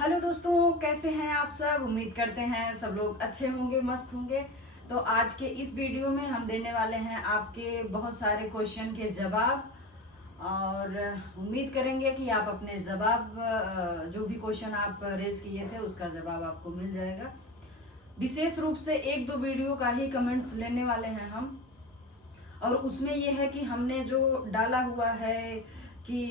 Hello दोस्तों, कैसे हैं आप सब। उम्मीद करते हैं सब लोग अच्छे होंगे, मस्त होंगे। तो आज के इस वीडियो में हम देने वाले हैं आपके बहुत सारे क्वेश्चन के जवाब। और उम्मीद करेंगे कि आप अपने जवाब जो भी क्वेश्चन आप रेज किए थे उसका जवाब आपको मिल जाएगा। विशेष रूप से एक दो वीडियो का ही कमेंट्स लेने वाले हैं हम। और उसमें ये है कि हमने जो डाला हुआ है कि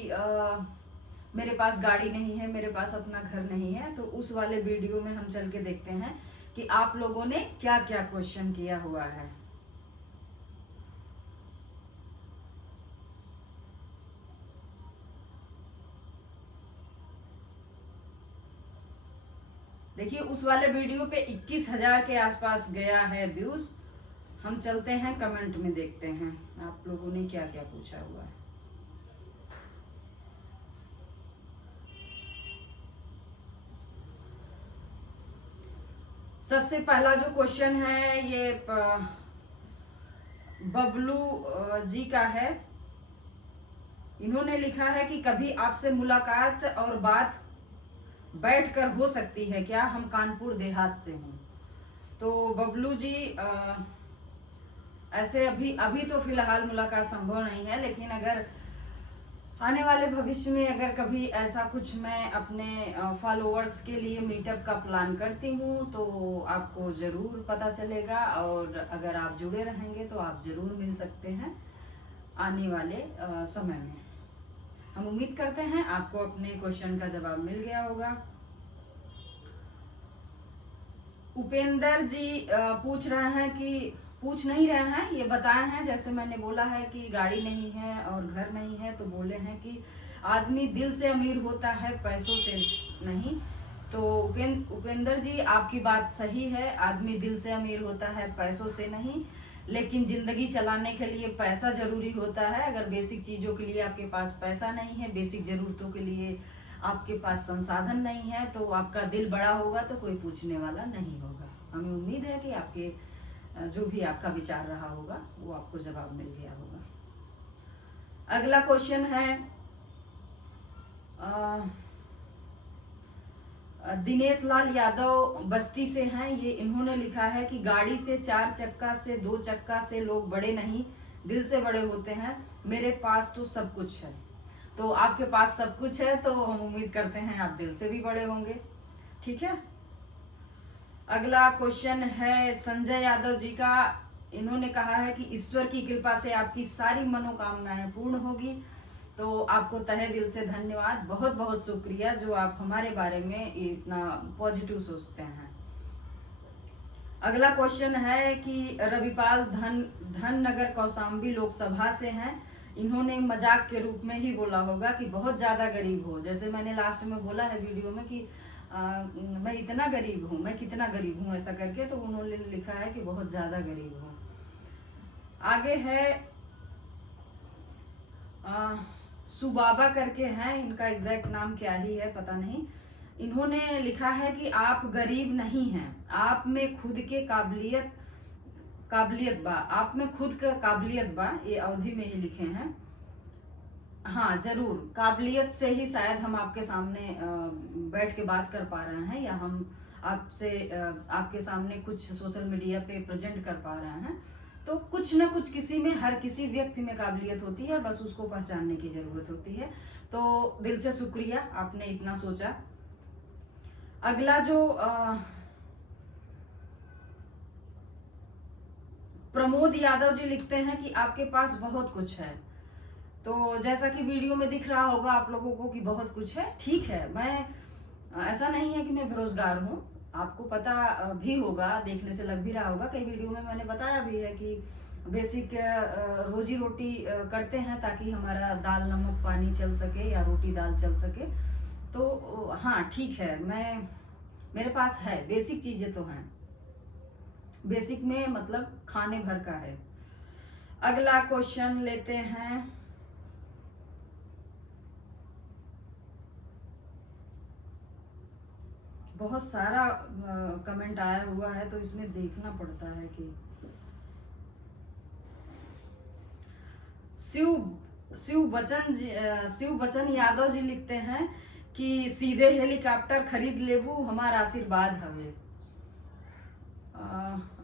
मेरे पास गाड़ी नहीं है, मेरे पास अपना घर नहीं है, तो उस वाले वीडियो में हम चल के देखते हैं कि आप लोगों ने क्या क्या क्वेश्चन किया हुआ है। देखिए, उस वाले वीडियो पे 21,000 के आसपास गया है व्यूज। हम चलते हैं कमेंट में, देखते हैं आप लोगों ने क्या क्या पूछा हुआ है। सबसे पहला जो क्वेश्चन है ये बबलू जी का है। इन्होंने लिखा है कि कभी आपसे मुलाकात और बात बैठकर हो सकती है क्या? हम कानपुर देहात से हूँ। तो बबलू जी, ऐसे अभी अभी तो फिलहाल मुलाकात संभव नहीं है, लेकिन अगर आने वाले भविष्य में अगर कभी ऐसा कुछ मैं अपने फॉलोअर्स के लिए मीटअप का प्लान करती हूँ तो आपको ज़रूर पता चलेगा। और अगर आप जुड़े रहेंगे तो आप ज़रूर मिल सकते हैं आने वाले समय में। हम उम्मीद करते हैं आपको अपने क्वेश्चन का जवाब मिल गया होगा। उपेंद्र जी पूछ रहे हैं कि पूछ नहीं रहे हैं, ये बताए हैं, जैसे मैंने बोला है कि गाड़ी नहीं है और घर नहीं है, तो बोले हैं कि आदमी दिल से अमीर होता है, पैसों से नहीं। तो उपेंद्र जी, आपकी बात सही है, आदमी दिल से अमीर होता है, पैसों से नहीं। लेकिन जिंदगी चलाने के लिए पैसा जरूरी होता है। अगर बेसिक चीजों के लिए आपके पास पैसा नहीं है, बेसिक जरूरतों के लिए आपके पास संसाधन नहीं है, तो आपका दिल बड़ा होगा तो कोई पूछने वाला नहीं होगा। हमें उम्मीद है कि आपके जो भी आपका विचार रहा होगा वो आपको जवाब मिल गया होगा। अगला क्वेश्चन है दिनेश लाल यादव बस्ती से हैं। ये इन्होंने लिखा है कि गाड़ी से, चार चक्का से, दो चक्का से लोग बड़े नहीं, दिल से बड़े होते हैं। मेरे पास तो सब कुछ है। तो आपके पास सब कुछ है तो हम उम्मीद करते हैं आप दिल से भी बड़े होंगे। ठीक है। अगला क्वेश्चन है संजय यादव जी का। इन्होंने कहा है कि ईश्वर की कृपा से आपकी सारी मनोकामनाएं पूर्ण होगी। तो आपको तहे दिल से धन्यवाद, बहुत बहुत शुक्रिया जो आप हमारे बारे में इतना पॉजिटिव सोचते हैं। अगला क्वेश्चन है कि रविपाल धन नगर कौशाम्बी लोकसभा से हैं। इन्होंने मजाक के रूप में ही बोला होगा कि बहुत ज़्यादा गरीब हो, जैसे मैंने लास्ट में बोला है वीडियो में कि मैं इतना गरीब हूँ, मैं कितना गरीब हूँ, ऐसा करके। तो उन्होंने लिखा है कि बहुत ज़्यादा गरीब हूँ। आगे है सुबाबा करके हैं, इनका एग्जैक्ट नाम क्या ही है पता नहीं। इन्होंने लिखा है कि आप गरीब नहीं हैं, आप में खुद के काबिलियत बा, आप में खुद का काबिलियत बा। ये अवधि में ही लिखे हैं। हाँ जरूर, काबिलियत से ही शायद हम आपके सामने बैठ के बात कर पा रहे हैं, या हम आपसे आपके सामने कुछ सोशल मीडिया पे प्रेजेंट कर पा रहे हैं। तो कुछ ना कुछ किसी में, हर किसी व्यक्ति में काबिलियत होती है, बस उसको पहचानने की जरूरत होती है। तो दिल से शुक्रिया, आपने इतना सोचा। अगला जो प्रमोद यादव जी लिखते हैं कि आपके पास बहुत कुछ है। तो जैसा कि वीडियो में दिख रहा होगा आप लोगों को कि बहुत कुछ है, ठीक है। मैं ऐसा नहीं है कि मैं बेरोजगार हूँ, आपको पता भी होगा, देखने से लग भी रहा होगा, कई वीडियो में मैंने बताया भी है कि बेसिक रोजी रोटी करते हैं ताकि हमारा दाल नमक पानी चल सके या रोटी दाल चल सके। तो हाँ ठीक है, मेरे पास है, बेसिक चीजें तो हैं। बेसिक में मतलब खाने भर का है। अगला क्वेश्चन लेते हैं। बहुत सारा कमेंट आया हुआ है तो इसमें देखना पड़ता है कि शिव शिव बचन यादव जी लिखते हैं कि सीधे हेलीकॉप्टर खरीद लेबू हमार आशीर्वाद हवे।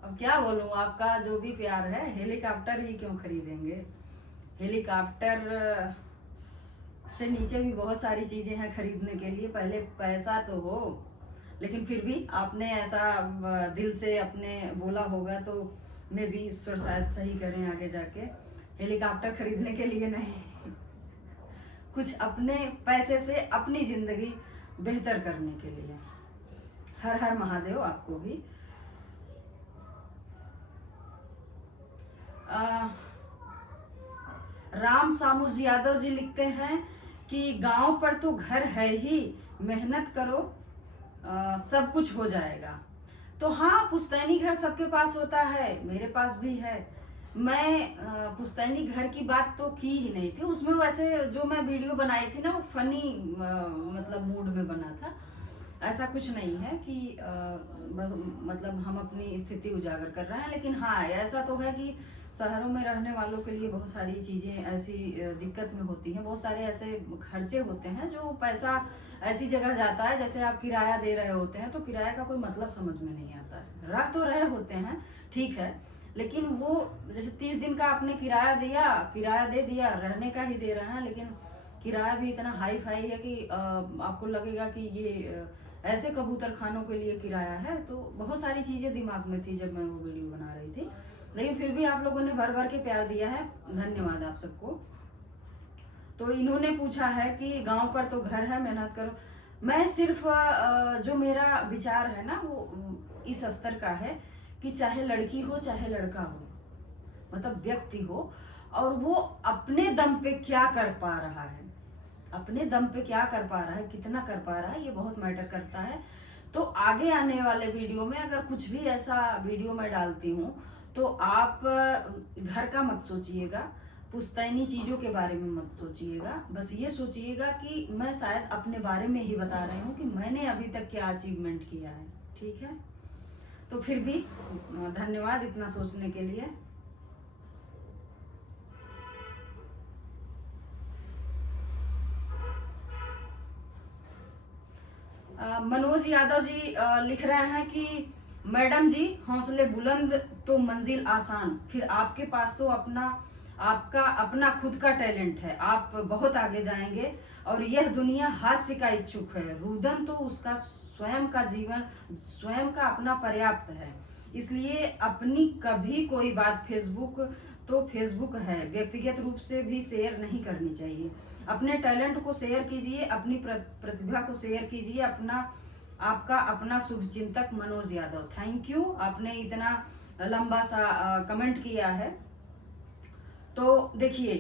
अब क्या बोलूं, आपका जो भी प्यार है, हेलीकॉप्टर ही क्यों खरीदेंगे। हेलीकॉप्टर से नीचे भी बहुत सारी चीजें हैं खरीदने के लिए, पहले पैसा तो हो। लेकिन फिर भी आपने ऐसा दिल से अपने बोला होगा तो मैं भी ईश्वर शायद सही करें आगे जाके। हेलीकॉप्टर खरीदने के लिए नहीं, कुछ अपने पैसे से अपनी जिंदगी बेहतर करने के लिए। हर हर महादेव आपको भी। राम सामुज यादव जी लिखते हैं कि गांव पर तो घर है ही, मेहनत करो सब कुछ हो जाएगा। तो हाँ, पुश्तैनी घर सबके पास होता है, मेरे पास भी है। मैं पुश्तैनी घर की बात तो की ही नहीं थी, उसमें वैसे जो मैं वीडियो बनाई थी ना वो फनी मतलब मूड में बना था। ऐसा कुछ नहीं है कि मतलब हम अपनी स्थिति उजागर कर रहे हैं। लेकिन हाँ, ऐसा तो है कि शहरों में रहने वालों के लिए बहुत सारी चीज़ें ऐसी दिक्कत में होती हैं, बहुत सारे ऐसे खर्चे होते हैं जो पैसा ऐसी जगह जाता है, जैसे आप किराया दे रहे होते हैं तो किराए का कोई मतलब समझ में नहीं आता है। रह तो रहे होते हैं, ठीक है, लेकिन वो जैसे 30 दिन का आपने किराया दे दिया, रहने का ही दे रहे हैं, लेकिन किराया भी इतना हाई फाई है कि आपको लगेगा कि ये ऐसे कबूतर खानों के लिए किराया है। तो बहुत सारी चीज़ें दिमाग में थी जब मैं वो वीडियो बना रही थी, लेकिन फिर भी आप लोगों ने भर भर के प्यार दिया है, धन्यवाद आप सबको। तो इन्होंने पूछा है कि गांव पर तो घर है, मेहनत करो। मैं सिर्फ जो मेरा विचार है ना वो इस स्तर का है कि चाहे लड़की हो चाहे लड़का हो, मतलब व्यक्ति हो, और वो अपने दम पे क्या कर पा रहा है, अपने दम पे क्या कर पा रहा है, कितना कर पा रहा है, ये बहुत मैटर करता है। तो आगे आने वाले वीडियो में अगर कुछ भी ऐसा वीडियो मैं डालती हूँ तो आप घर का मत सोचिएगा, पुश्तैनी चीज़ों के बारे में मत सोचिएगा, बस ये सोचिएगा कि मैं शायद अपने बारे में ही बता रही हूँ कि मैंने अभी तक क्या अचीवमेंट किया है, ठीक है। तो फिर भी धन्यवाद इतना सोचने के लिए। मनोज यादव जी लिख रहे हैं कि मैडम जी हौसले बुलंद तो मंजिल आसान, फिर आपके पास तो आपका अपना खुद का टैलेंट है, आप बहुत आगे जाएंगे और यह दुनिया हास्य का इच्छुक है। रुदन तो उसका स्वयं का जीवन, स्वयं का अपना पर्याप्त है, इसलिए अपनी कभी कोई बात फेसबुक है, व्यक्तिगत रूप से भी शेयर नहीं करनी चाहिए। अपने टैलेंट को शेयर कीजिए, अपनी प्रतिभा को शेयर कीजिए। आपका अपना शुभचिंतक मनोज यादव। थैंक यू, आपने इतना लंबा सा कमेंट किया है। तो देखिए,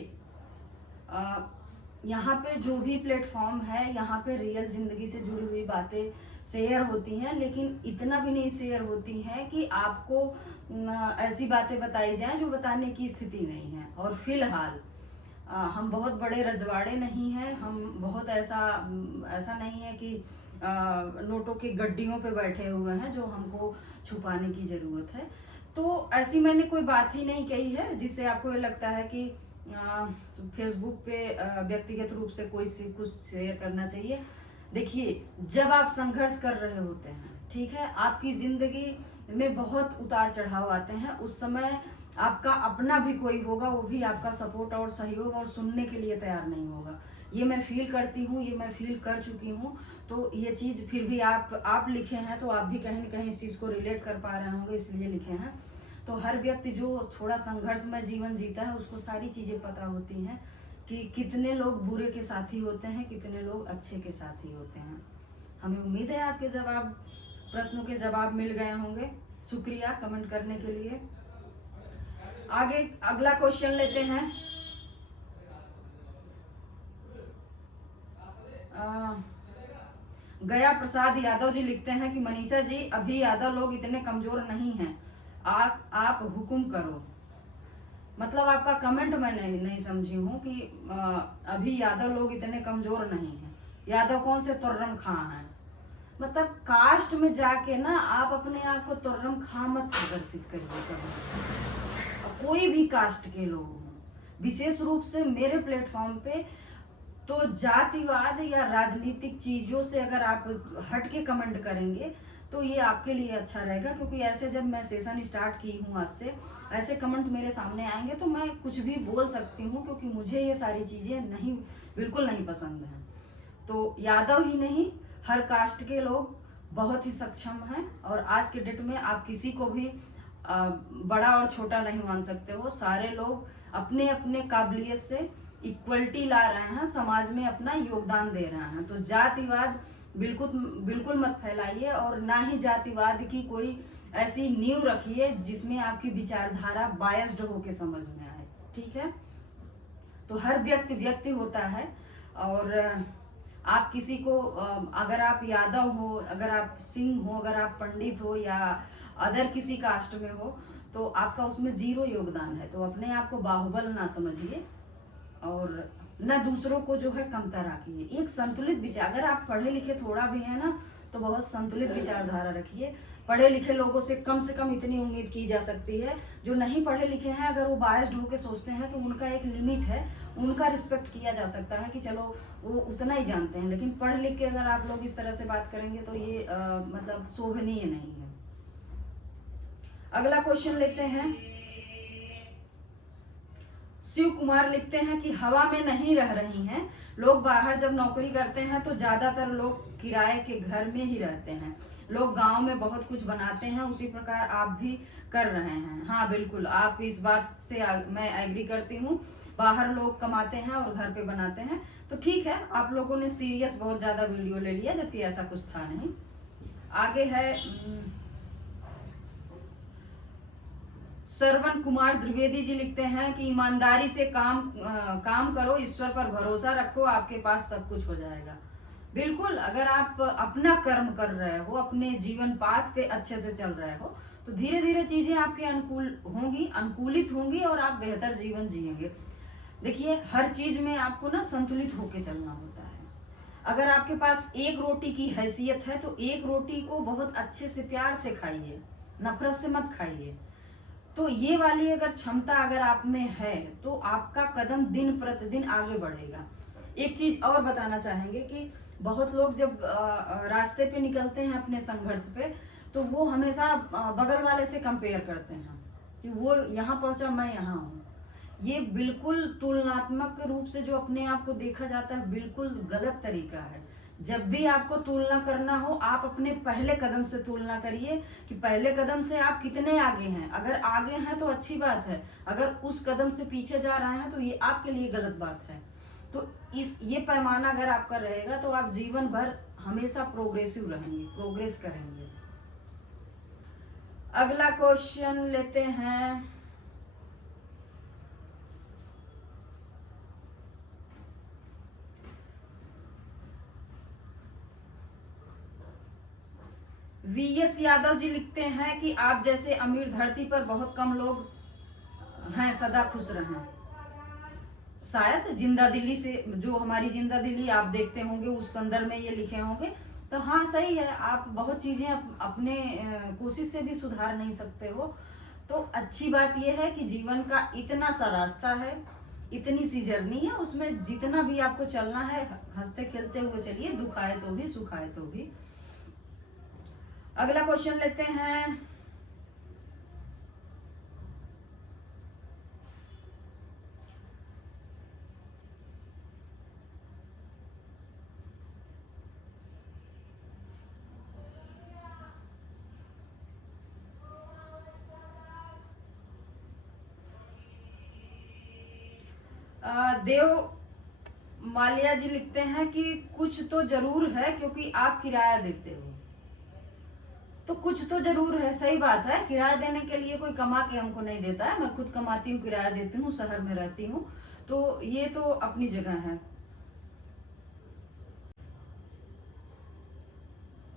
यहाँ पे जो भी प्लेटफॉर्म है, यहाँ पे रियल जिंदगी से जुड़ी हुई बातें शेयर होती हैं, लेकिन इतना भी नहीं शेयर होती हैं कि आपको ऐसी बातें बताई जाएं जो बताने की स्थिति नहीं है। और फिलहाल हम बहुत बड़े रजवाड़े नहीं हैं, हम बहुत ऐसा नहीं है कि नोटों की गड्डियों पे बैठे हुए हैं जो हमको छुपाने की ज़रूरत है। तो ऐसी मैंने कोई बात ही नहीं कही है जिससे आपको ये लगता है कि फेसबुक पे व्यक्तिगत रूप से कुछ शेयर करना चाहिए। देखिए, जब आप संघर्ष कर रहे होते हैं, ठीक है, आपकी ज़िंदगी में बहुत उतार चढ़ाव आते हैं, उस समय आपका अपना भी कोई होगा, वो भी आपका सपोर्ट और सहयोग और सुनने के लिए तैयार नहीं होगा। ये मैं फील करती हूँ, ये मैं फील कर चुकी हूँ। तो ये चीज़ फिर भी आप लिखे हैं तो आप भी कहीं न कहीं इस चीज़ को रिलेट कर पा रहे होंगे, इसलिए लिखे हैं। तो हर व्यक्ति जो थोड़ा संघर्षमय जीवन जीता है उसको सारी चीज़ें पता होती हैं कि कितने लोग बुरे के साथी होते हैं, कितने लोग अच्छे के साथी होते हैं। हमें उम्मीद है आपके प्रश्नों के जवाब मिल गए होंगे। शुक्रिया कमेंट करने के लिए। आगे अगला क्वेश्चन लेते हैं। गया प्रसाद यादव जी लिखते हैं कि मनीषा जी, अभी यादव लोग इतने कमजोर नहीं हैं, आप हुक्म करो। मतलब आपका कमेंट मैं नहीं समझी हूँ कि अभी यादव लोग इतने कमजोर नहीं हैं। यादव कौन से? तुर्रम खां हैं। मतलब कास्ट में जाके ना आप अपने आप को तुर्रम खां मत प्रदर्शित करिए कभी। कोई भी कास्ट के लोग हों, विशेष रूप से मेरे प्लेटफॉर्म पे तो जातिवाद या राजनीतिक चीजों से अगर आप हट के कमेंट करेंगे तो ये आपके लिए अच्छा रहेगा, क्योंकि ऐसे जब मैं सेशन स्टार्ट की हूँ आज से, ऐसे कमेंट मेरे सामने आएंगे तो मैं कुछ भी बोल सकती हूँ, क्योंकि मुझे ये सारी चीजें नहीं, बिल्कुल नहीं पसंद हैं। तो यादव ही नहीं, हर कास्ट के लोग बहुत ही सक्षम हैं, और आज के डेट में आप किसी को भी बड़ा और छोटा नहीं मान सकते हो। सारे लोग अपने अपने काबिलियत से इक्वलिटी ला रहे हैं, समाज में अपना योगदान दे रहे हैं। तो जातिवाद बिल्कुल बिल्कुल मत फैलाइए, और ना ही जातिवाद की कोई ऐसी नींव रखिए जिसमें आपकी विचारधारा बायस्ड होके समझ में आए, ठीक है। तो हर व्यक्ति होता है, और आप किसी को, अगर आप यादव हो, अगर आप सिंह हो, अगर आप पंडित हो, या अदर किसी कास्ट में हो, तो आपका उसमें जीरो योगदान है। तो अपने आप को बाहुबल ना समझिए, और न दूसरों को जो है कमतर आकिए। एक संतुलित विचार, अगर आप पढ़े लिखे थोड़ा भी है ना, तो बहुत संतुलित विचारधारा रखिए। पढ़े लिखे लोगों से कम इतनी उम्मीद की जा सकती है। जो नहीं पढ़े लिखे हैं, अगर वो बायस्ड होकर सोचते हैं तो उनका एक लिमिट है, उनका रिस्पेक्ट किया जा सकता है कि चलो वो उतना ही जानते हैं। लेकिन पढ़ लिख के अगर आप लोग इस तरह से बात करेंगे तो ये मतलब शोभनीय नहीं है। अगला क्वेश्चन लेते हैं। शिव कुमार लिखते हैं कि हवा में नहीं रह रही हैं। लोग बाहर जब नौकरी करते हैं तो ज्यादातर लोग किराए के घर में ही रहते हैं। लोग गांव में बहुत कुछ बनाते हैं, उसी प्रकार आप भी कर रहे हैं। हाँ बिल्कुल, आप इस बात से मैं एग्री करती हूँ। बाहर लोग कमाते हैं और घर पे बनाते हैं। तो ठीक है, आप लोगों ने सीरियस बहुत ज्यादा वीडियो ले लिया, जबकि ऐसा कुछ था नहीं। आगे है श्रवण कुमार द्विवेदी जी लिखते हैं कि ईमानदारी से काम करो, ईश्वर पर भरोसा रखो, आपके पास सब कुछ हो जाएगा। बिल्कुल, अगर आप अपना कर्म कर रहे हो, अपने जीवन पाथ पे अच्छे से चल रहे हो, तो धीरे धीरे चीजें आपके अनुकूल होंगी, अनुकूलित होंगी, और आप बेहतर जीवन जिएंगे। देखिए, हर चीज में आपको ना संतुलित होके चलना होता है। अगर आपके पास एक रोटी की हैसियत है तो एक रोटी को बहुत अच्छे से प्यार से खाइए, नफरत से मत खाइए। तो ये वाली अगर क्षमता अगर आप में है तो आपका कदम दिन प्रतिदिन आगे बढ़ेगा। एक चीज और बताना चाहेंगे कि बहुत लोग जब रास्ते पे निकलते हैं अपने संघर्ष पे, तो वो हमेशा बगल वाले से कंपेयर करते हैं कि वो यहाँ पहुंचा, मैं यहाँ हूँ। ये बिल्कुल तुलनात्मक रूप से जो अपने आप को देखा जाता है, बिल्कुल गलत तरीका है। जब भी आपको तुलना करना हो, आप अपने पहले कदम से तुलना करिए कि पहले कदम से आप कितने आगे हैं। अगर आगे हैं तो अच्छी बात है, अगर उस कदम से पीछे जा रहे हैं तो ये आपके लिए गलत बात है। तो ये पैमाना अगर आपका रहेगा तो आप जीवन भर हमेशा प्रोग्रेसिव रहेंगे, प्रोग्रेस करेंगे। अगला क्वेश्चन लेते हैं। वीएस यादव जी लिखते हैं कि आप जैसे अमीर धरती पर बहुत कम लोग हैं, सदा खुश रहें। शायद जिंदा दिल्ली से, जो हमारी जिंदा दिल्ली आप देखते होंगे, उस संदर्भ में ये लिखे होंगे। तो हाँ सही है, आप बहुत चीजें अपने कोशिश से भी सुधार नहीं सकते हो। तो अच्छी बात यह है कि जीवन का इतना सा रास्ता है, इतनी सी जर्नी है, उसमें जितना भी आपको चलना है हंसते खेलते हुए चलिए, दुख आए तो भी, सुख आए तो भी। अगला क्वेश्चन लेते हैं। देव मालिया जी लिखते हैं कि कुछ तो जरूर है क्योंकि आप किराया देते हो। तो कुछ तो जरूर है, सही बात है। किराया देने के लिए कोई कमा के हमको नहीं देता है, मैं खुद कमाती हूँ, किराया देती हूँ, शहर में रहती हूँ, तो ये तो अपनी जगह है।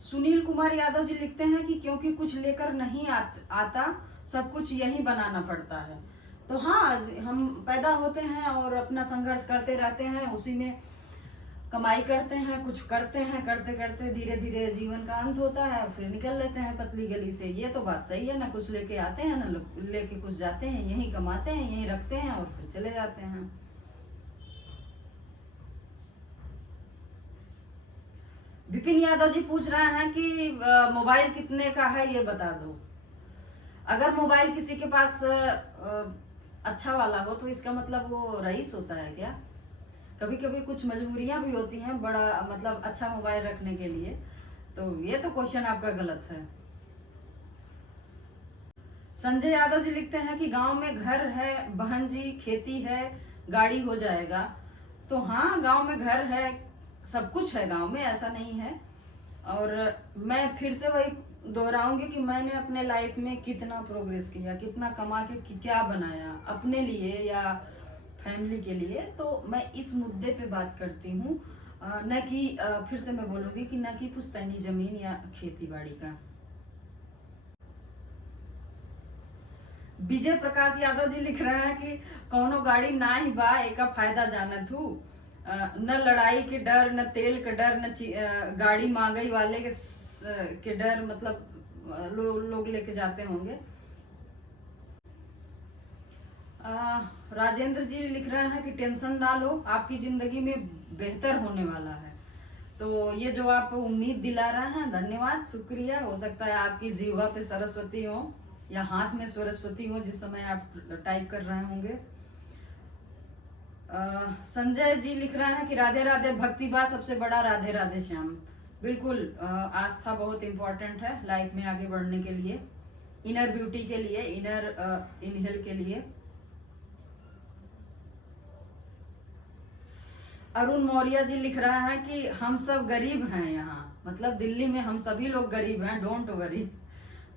सुनील कुमार यादव जी लिखते हैं कि क्योंकि कुछ लेकर नहीं आता, सब कुछ यही बनाना पड़ता है। तो हाँ, हम पैदा होते हैं और अपना संघर्ष करते रहते हैं, उसी में कमाई करते हैं, कुछ करते हैं, करते करते धीरे धीरे जीवन का अंत होता है, फिर निकल लेते हैं पतली गली से। ये तो बात सही है, ना कुछ लेके आते हैं ना लेके कुछ जाते हैं, यही कमाते हैं, यही रखते हैं और फिर चले जाते हैं। विपिन यादव जी पूछ रहे हैं कि मोबाइल कितने का है ये बता दो। अगर मोबाइल किसी के पास अच्छा वाला हो तो इसका मतलब वो रईस होता है क्या? कभी कभी कुछ मजबूरियां भी होती हैं बड़ा मतलब अच्छा मोबाइल रखने के लिए। तो ये तो क्वेश्चन आपका गलत है। संजय यादव जी लिखते हैं कि गांव में घर है बहन जी, खेती है, गाड़ी हो जाएगा। तो हाँ, गांव में घर है, सब कुछ है गांव में, ऐसा नहीं है। और मैं फिर से वही दोहराऊंगी कि मैंने अपने लाइफ में कितना प्रोग्रेस किया, कितना कमा के क्या बनाया अपने लिए या फैमिली के लिए। तो मैं इस मुद्दे पे बात करती हूँ, न कि फिर से मैं बोलूंगी कि न कि पुश्तैनी जमीन या खेती बाड़ी का। विजय प्रकाश यादव जी लिख रहे हैं कि कौनो गाड़ी ना ही बा एका फायदा जानत हूँ। न लड़ाई के डर, न तेल के डर, न गाड़ी महंगाई वाले के डर, मतलब लोग लेके जाते होंगे। राजेंद्र जी लिख रहे हैं कि टेंशन ना लो, आपकी जिंदगी में बेहतर होने वाला है। तो ये जो आप उम्मीद दिला रहे हैं, धन्यवाद, शुक्रिया। हो सकता है आपकी जीवा पे सरस्वती हो या हाथ में सरस्वती हो जिस समय आप टाइप कर रहे होंगे। संजय जी लिख रहे हैं कि राधे राधे, भक्ति बा सबसे बड़ा, राधे राधे श्याम। बिल्कुल, आस्था बहुत इम्पोर्टेंट है लाइफ में आगे बढ़ने के लिए, इनर ब्यूटी के लिए, इनर इनहेल के लिए। अरुण मौर्य जी लिख रहा है कि हम सब गरीब हैं यहाँ, मतलब दिल्ली में हम सभी लोग गरीब हैं, डोंट वरी।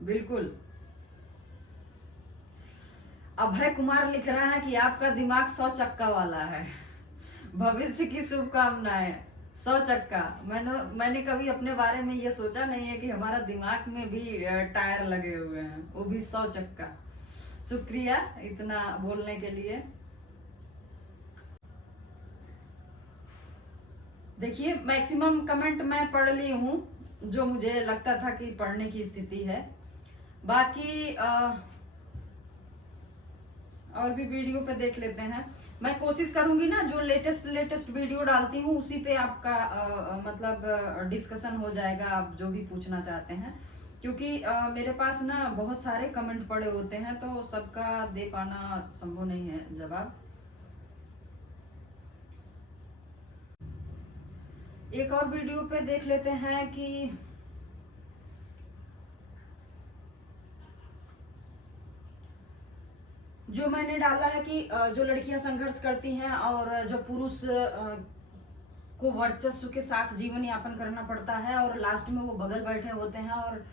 बिल्कुल। अभय कुमार लिख रहा है कि आपका दिमाग 100 चक्का वाला है, भविष्य की शुभकामनाएं। 100 चक्का, मैंने कभी अपने बारे में ये सोचा नहीं है कि हमारा दिमाग में भी टायर लगे हुए हैं, वो भी 100 चक्का। शुक्रिया इतना बोलने के लिए। देखिए, मैक्सिमम कमेंट मैं पढ़ ली हूँ जो मुझे लगता था कि पढ़ने की स्थिति है। बाकी और भी वीडियो पे देख लेते हैं। मैं कोशिश करूंगी ना, जो लेटेस्ट वीडियो डालती हूँ उसी पे आपका मतलब डिस्कशन हो जाएगा, आप जो भी पूछना चाहते हैं। क्योंकि मेरे पास ना बहुत सारे कमेंट पड़े होते हैं तो सबका दे पाना संभव नहीं है जवाब। एक और वीडियो पे देख लेते हैं कि जो मैंने डाला है कि जो लड़कियां संघर्ष करती हैं और जो पुरुष को वर्चस्व के साथ जीवन यापन करना पड़ता है और लास्ट में वो बगल बैठे होते हैं और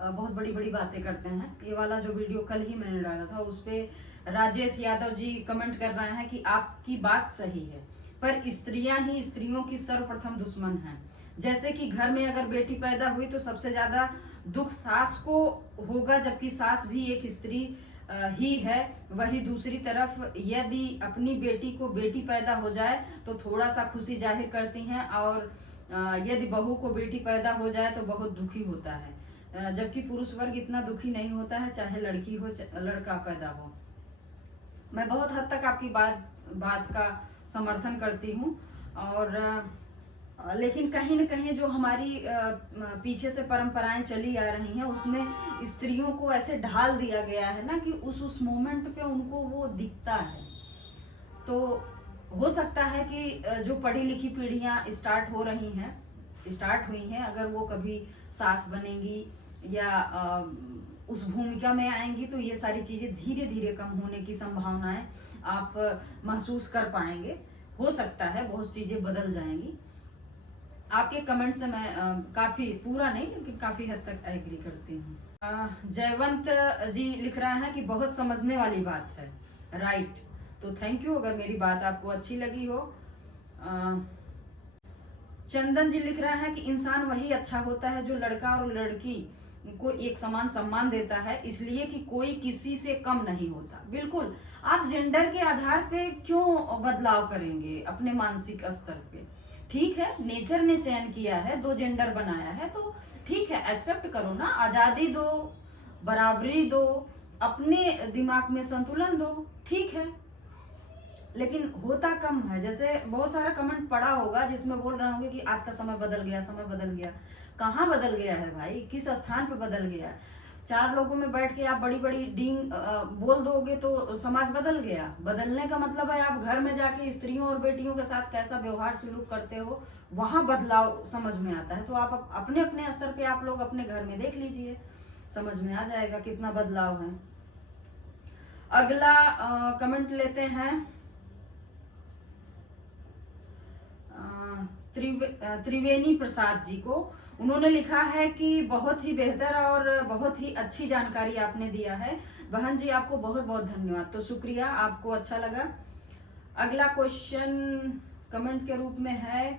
बहुत बड़ी बड़ी बातें करते हैं। ये वाला जो वीडियो कल ही मैंने डाला था उस पे राजेश यादव जी कमेंट कर रहे हैं कि आपकी बात सही है, पर स्त्रियां ही स्त्रियों की सर्वप्रथम दुश्मन हैं। जैसे कि घर में अगर बेटी पैदा हुई तो सबसे ज्यादा दुख सास को होगा, जबकि सास भी एक स्त्री ही है। वही दूसरी तरफ यदि अपनी बेटी को बेटी पैदा हो जाए तो थोड़ा सा खुशी जाहिर करती हैं, और यदि बहू को बेटी पैदा हो जाए तो बहुत दुखी होता है। जबकि पुरुष वर्ग इतना दुखी नहीं होता है, चाहे लड़की हो लड़का पैदा हो। मैं बहुत हद तक आपकी बात का समर्थन करती हूँ, और लेकिन कहीं न कहीं जो हमारी पीछे से परंपराएं चली आ रही हैं उसमें स्त्रियों को ऐसे ढाल दिया गया है ना कि उस मोमेंट पे उनको वो दिखता है। तो हो सकता है कि जो पढ़ी लिखी पीढ़ियां स्टार्ट हुई हैं, अगर वो कभी सास बनेंगी या उस भूमिका में आएंगी तो ये सारी चीजें धीरे धीरे कम होने की संभावनाएं आप महसूस कर पाएंगे। हो सकता है बहुत चीजें बदल जाएंगी। आपके कमेंट से मैं काफी, पूरा नहीं लेकिन काफी हद तक एग्री करती हूँ। जयवंत जी लिख रहे हैं कि बहुत समझने वाली बात है, राइट। तो थैंक यू अगर मेरी बात आपको अच्छी लगी हो। चंदन जी लिख रहा है कि इंसान वही अच्छा होता है जो लड़का और लड़की को एक समान सम्मान देता है, इसलिए कि कोई किसी से कम नहीं होता। बिल्कुल, आप जेंडर के आधार पे क्यों बदलाव करेंगे अपने मानसिक स्तर पे? ठीक है, नेचर ने चयन किया है, 2 जेंडर बनाया है तो ठीक है, एक्सेप्ट करो ना, आजादी दो, बराबरी दो, अपने दिमाग में संतुलन दो, ठीक है। लेकिन होता कम है। जैसे बहुत सारा कमेंट पड़ा होगा जिसमें बोल रहे होंगे कि आज का समय बदल गया, समय बदल गया। कहाँ बदल गया है भाई, किस स्थान पे बदल गया है? चार लोगों में बैठ के आप बड़ी बड़ी डींग बोल दोगे तो समाज बदल गया? बदलने का मतलब है आप घर में जाके स्त्रियों और बेटियों के साथ कैसा व्यवहार सलूक करते हो, वहां बदलाव समझ में आता है। तो आप अपने अपने स्तर पे आप लोग अपने घर में देख लीजिए, समझ में आ जाएगा कितना बदलाव है। अगला कमेंट लेते हैं त्रिवेणी प्रसाद जी को। उन्होंने लिखा है कि बहुत ही बेहतर और बहुत ही अच्छी जानकारी आपने दिया है बहन जी, आपको बहुत बहुत धन्यवाद। तो शुक्रिया, आपको अच्छा लगा। अगला क्वेश्चन कमेंट के रूप में है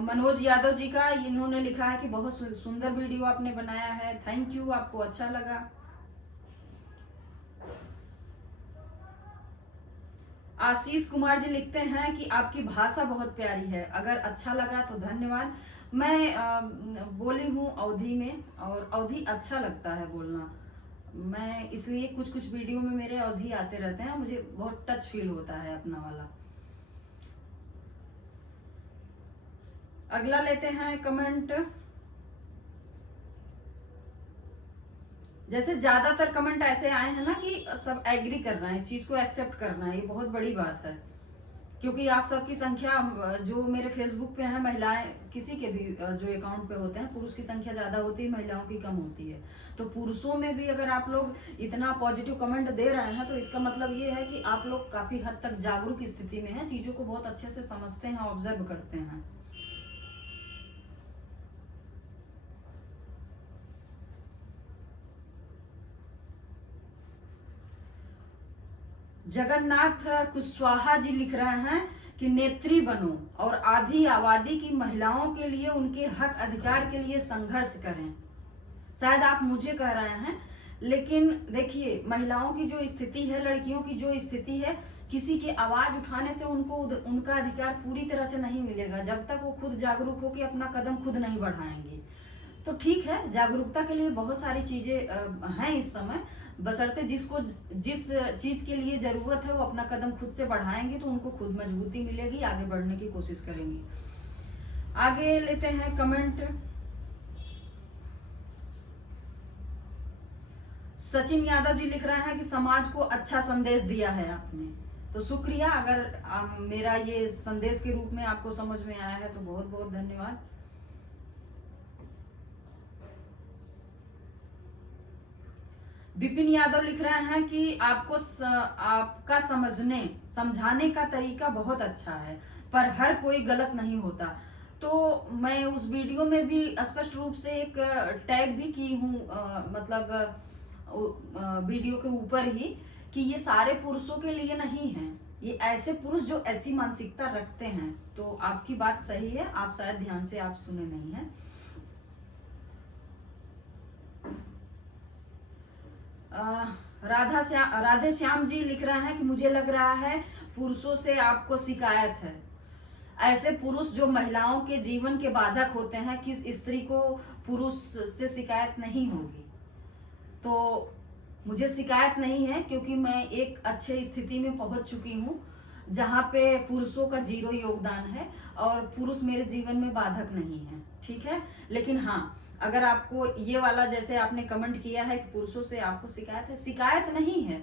मनोज यादव जी का। इन्होंने लिखा है कि बहुत सुंदर वीडियो आपने बनाया है, थैंक यू, आपको अच्छा लगा। आशीष कुमार जी लिखते हैं कि आपकी भाषा बहुत प्यारी है, अगर अच्छा लगा तो धन्यवाद। मैं बोली हूँ अवधी में, और अवधी अच्छा लगता है बोलना। मैं इसलिए कुछ कुछ वीडियो में मेरे अवधी आते रहते हैं, मुझे बहुत टच फील होता है अपना वाला। अगला लेते हैं कमेंट। जैसे ज्यादातर कमेंट ऐसे आए हैं ना कि सब एग्री कर रहे हैं, इस चीज को एक्सेप्ट करना है, ये बहुत बड़ी बात है। क्योंकि आप सबकी संख्या जो मेरे फेसबुक पे है, महिलाएं किसी के भी जो अकाउंट पे होते हैं, पुरुष की संख्या ज्यादा होती है, महिलाओं की कम होती है। तो पुरुषों में भी अगर आप लोग इतना पॉजिटिव कमेंट दे रहे हैं तो इसका मतलब ये है कि आप लोग काफी हद तक जागरूक स्थिति में हैं, चीजों को बहुत अच्छे से समझते हैं, ऑब्जर्व करते हैं। जगन्नाथ कुशवाहा जी लिख रहे हैं कि नेत्री बनो और आधी आबादी की महिलाओं के लिए, उनके हक अधिकार के लिए संघर्ष करें। शायद आप मुझे कह रहे हैं, लेकिन देखिए महिलाओं की जो स्थिति है, लड़कियों की जो स्थिति है, किसी की आवाज उठाने से उनको उनका अधिकार पूरी तरह से नहीं मिलेगा जब तक वो खुद जागरूक होकर अपना कदम खुद नहीं बढ़ाएंगे। तो ठीक है, जागरूकता के लिए बहुत सारी चीजें हैं इस समय, बशर्ते जिसको जिस चीज के लिए जरूरत है वो अपना कदम खुद से बढ़ाएंगे तो उनको खुद मजबूती मिलेगी, आगे बढ़ने की कोशिश करेंगी। आगे लेते हैं कमेंट। सचिन यादव जी लिख रहे हैं कि समाज को अच्छा संदेश दिया है आपने। तो शुक्रिया, अगर मेरा ये संदेश के रूप में आपको समझ में आया है तो बहुत बहुत धन्यवाद। विपिन यादव लिख रहे हैं कि आपका समझाने का तरीका बहुत अच्छा है, पर हर कोई गलत नहीं होता। तो मैं उस वीडियो में भी स्पष्ट रूप से एक टैग भी की हूँ, मतलब वीडियो के ऊपर ही, कि ये सारे पुरुषों के लिए नहीं है, ये ऐसे पुरुष जो ऐसी मानसिकता रखते हैं। तो आपकी बात सही है, आप शायद ध्यान से आप सुने नहीं हैं। राधे श्याम जी लिख रहे हैं कि मुझे लग रहा है पुरुषों से आपको शिकायत है। ऐसे पुरुष जो महिलाओं के जीवन के बाधक होते हैं, किस स्त्री को पुरुष से शिकायत नहीं होगी? तो मुझे शिकायत नहीं है, क्योंकि मैं एक अच्छे स्थिति में पहुंच चुकी हूँ जहाँ पे पुरुषों का 0 योगदान है और पुरुष मेरे जीवन में बाधक नहीं है, ठीक है। लेकिन हाँ, अगर आपको ये वाला, जैसे आपने कमेंट किया है कि पुरुषों से आपको शिकायत है, शिकायत नहीं है।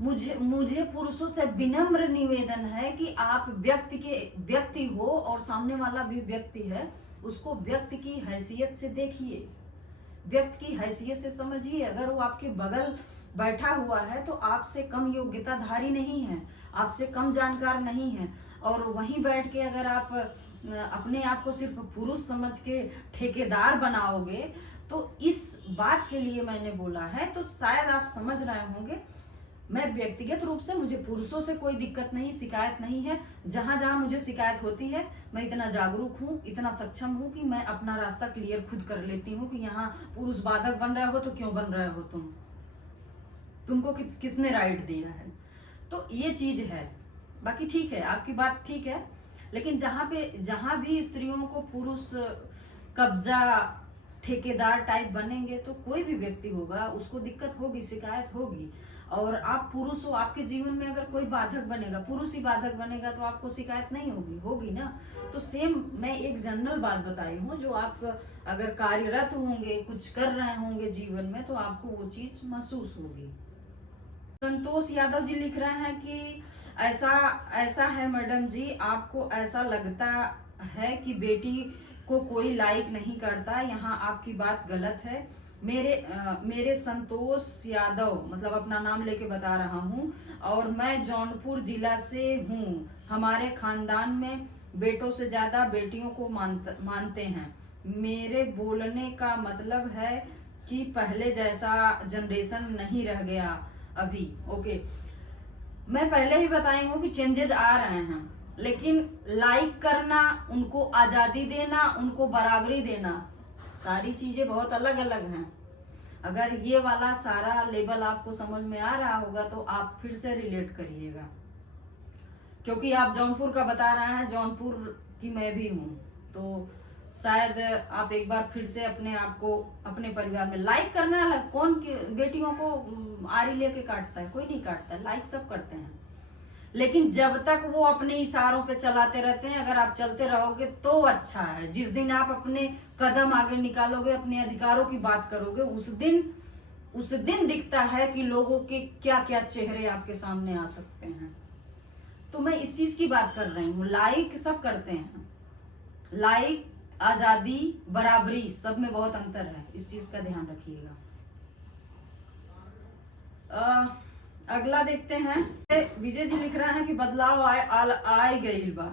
मुझे पुरुषों से विनम्र निवेदन है कि आप व्यक्ति हो और सामने वाला भी व्यक्ति है, उसको व्यक्ति की हैसियत से देखिए, व्यक्ति की हैसियत से समझिए। अगर वो आपके बगल बैठा हुआ है तो आपसे कम योग्यताधारी नहीं है, आपसे कम जानकार नहीं है, और वहीं बैठ के अगर आप अपने आप को सिर्फ पुरुष समझ के ठेकेदार बनाओगे, तो इस बात के लिए मैंने बोला है। तो शायद आप समझ रहे होंगे, मैं व्यक्तिगत रूप से, मुझे पुरुषों से कोई दिक्कत नहीं, शिकायत नहीं है। जहां जहां मुझे शिकायत होती है, मैं इतना जागरूक हूँ, इतना सक्षम हूँ कि मैं अपना रास्ता क्लियर खुद कर लेती हूँ कि यहाँ पुरुष बाधक बन रहे हो तो क्यों बन रहे हो तुमको किसने राइट दिया है? तो ये चीज है। बाकी ठीक है, आपकी बात ठीक है, लेकिन जहाँ भी स्त्रियों को पुरुष कब्जा ठेकेदार टाइप बनेंगे तो कोई भी व्यक्ति होगा उसको दिक्कत होगी, शिकायत होगी। और आप पुरुष हो, आपके जीवन में अगर कोई बाधक बनेगा, पुरुष ही बाधक बनेगा तो आपको शिकायत नहीं होगी, होगी ना। तो सेम मैं एक जनरल बात बताई हूँ, जो आप अगर कार्यरत होंगे, कुछ कर रहे होंगे जीवन में, तो आपको वो चीज महसूस होगी। संतोष यादव जी लिख रहे हैं कि ऐसा ऐसा है मैडम जी, आपको ऐसा लगता है कि बेटी को कोई लाइक नहीं करता, यहाँ आपकी बात गलत है। मेरे संतोष यादव, मतलब अपना नाम लेके बता रहा हूँ, और मैं जौनपुर जिला से हूँ। हमारे खानदान में बेटों से ज्यादा बेटियों को मानते हैं। मेरे बोलने का मतलब है कि पहले जैसा जनरेशन नहीं रह गया अभी। ओके, मैं पहले ही बताई हूँ कि चेंजेस आ रहे हैं, लेकिन लाइक करना, उनको आजादी देना, उनको बराबरी देना, सारी चीजें बहुत अलग अलग हैं। अगर ये वाला सारा लेवल आपको समझ में आ रहा होगा तो आप फिर से रिलेट करिएगा, क्योंकि आप जौनपुर का बता रहे हैं, जौनपुर की मैं भी हूँ, तो शायद आप एक बार फिर से अपने आप को, अपने परिवार में लाइक करना अलग। कौन बेटियों को आरी लेके काटता है? कोई नहीं काटता, लाइक सब करते हैं, लेकिन जब तक वो अपने इशारों पे चलाते रहते हैं, अगर आप चलते रहोगे तो अच्छा है। जिस दिन आप अपने कदम आगे निकालोगे, अपने अधिकारों की बात करोगे, उस दिन दिखता है कि लोगों के क्या क्या चेहरे आपके सामने आ सकते हैं। तो मैं इस चीज की बात कर रही हूँ। लाइक सब करते हैं, लाइक, आजादी, बराबरी, सब में बहुत अंतर है, इस चीज का ध्यान रखिएगा। अगला देखते हैं। विजय जी लिख रहे हैं कि बदलाव आए गई बा,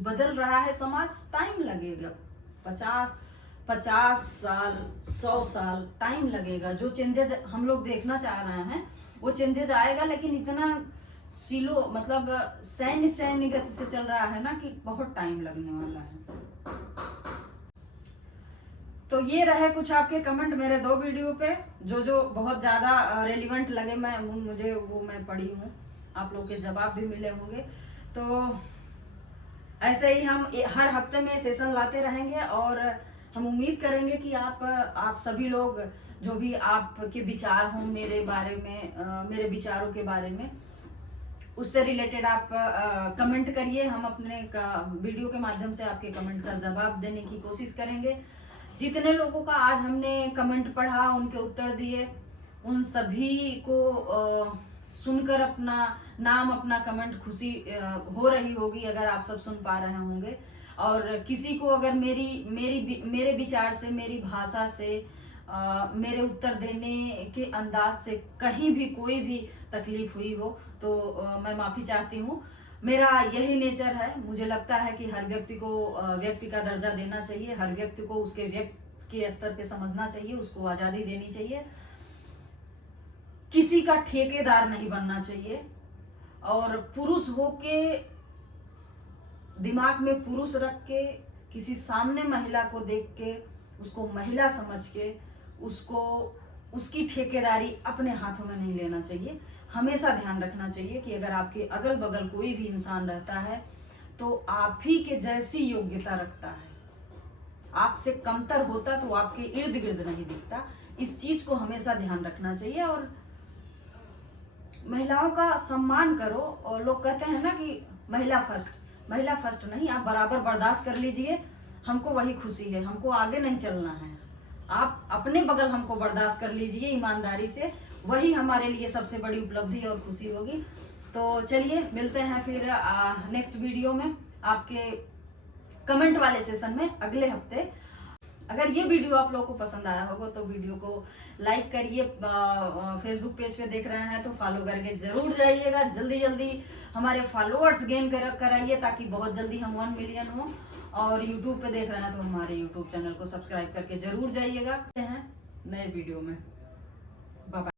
बदल रहा है समाज, टाइम लगेगा। 50 साल, 100 साल टाइम लगेगा। जो चेंजेस हम लोग देखना चाह रहे हैं वो चेंजेस आएगा, लेकिन इतना सिलो, मतलब सैन्य गति से चल रहा है ना, कि बहुत टाइम लगने वाला है। तो ये रहे कुछ आपके कमेंट मेरे 2 वीडियो पे, जो बहुत ज़्यादा रेलिवेंट लगे, मुझे वो मैं पढ़ी हूँ। आप लोग के जवाब भी मिले होंगे। तो ऐसे ही हम हर हफ्ते में सेशन लाते रहेंगे, और हम उम्मीद करेंगे कि आप सभी लोग, जो भी आपके विचार हों मेरे बारे में, मेरे विचारों के बारे में, उससे रिलेटेड आप कमेंट करिए। हम अपने वीडियो के माध्यम से आपके कमेंट का जवाब देने की कोशिश करेंगे। जितने लोगों का आज हमने कमेंट पढ़ा, उनके उत्तर दिए, उन सभी को सुनकर अपना नाम, अपना कमेंट खुशी हो रही होगी, अगर आप सब सुन पा रहे होंगे। और किसी को अगर मेरे विचार से, मेरी भाषा से, मेरे उत्तर देने के अंदाज से कहीं भी कोई भी तकलीफ हुई हो तो मैं माफ़ी चाहती हूँ। मेरा यही नेचर है। मुझे लगता है कि हर व्यक्ति को व्यक्ति का दर्जा देना चाहिए, हर व्यक्ति को उसके व्यक्ति के स्तर पे समझना चाहिए, उसको आज़ादी देनी चाहिए, किसी का ठेकेदार नहीं बनना चाहिए। और पुरुष होके, दिमाग में पुरुष रख के, किसी सामने महिला को देख के, उसको महिला समझ के, उसकी ठेकेदारी अपने हाथों में नहीं लेना चाहिए। हमेशा ध्यान रखना चाहिए कि अगर आपके अगल बगल कोई भी इंसान रहता है तो आप ही के जैसी योग्यता रखता है, आपसे कमतर होता तो आपके इर्द गिर्द नहीं दिखता। इस चीज को हमेशा ध्यान रखना चाहिए, और महिलाओं का सम्मान करो। और लोग कहते हैं ना कि महिला फर्स्ट नहीं, आप बराबर बर्दाश्त कर लीजिए, हमको वही खुशी है, हमको आगे नहीं चलना है। आप अपने बगल हमको बर्दाश्त कर लीजिए ईमानदारी से, वही हमारे लिए सबसे बड़ी उपलब्धि और खुशी होगी। तो चलिए मिलते हैं फिर नेक्स्ट वीडियो में, आपके कमेंट वाले सेशन में अगले हफ्ते। अगर ये वीडियो आप लोगों को पसंद आया होगा तो वीडियो को लाइक करिए। फेसबुक पेज पे देख रहे हैं तो फॉलो करके जरूर जाइएगा। जल्दी हमारे फॉलोअर्स गेन कराइए, ताकि बहुत जल्दी हम 1 मिलियन हो। और यूट्यूब पे देख रहे हैं तो हमारे यूट्यूब चैनल को सब्सक्राइब करके जरूर जाइएगा। हैं नए वीडियो में। Bye bye.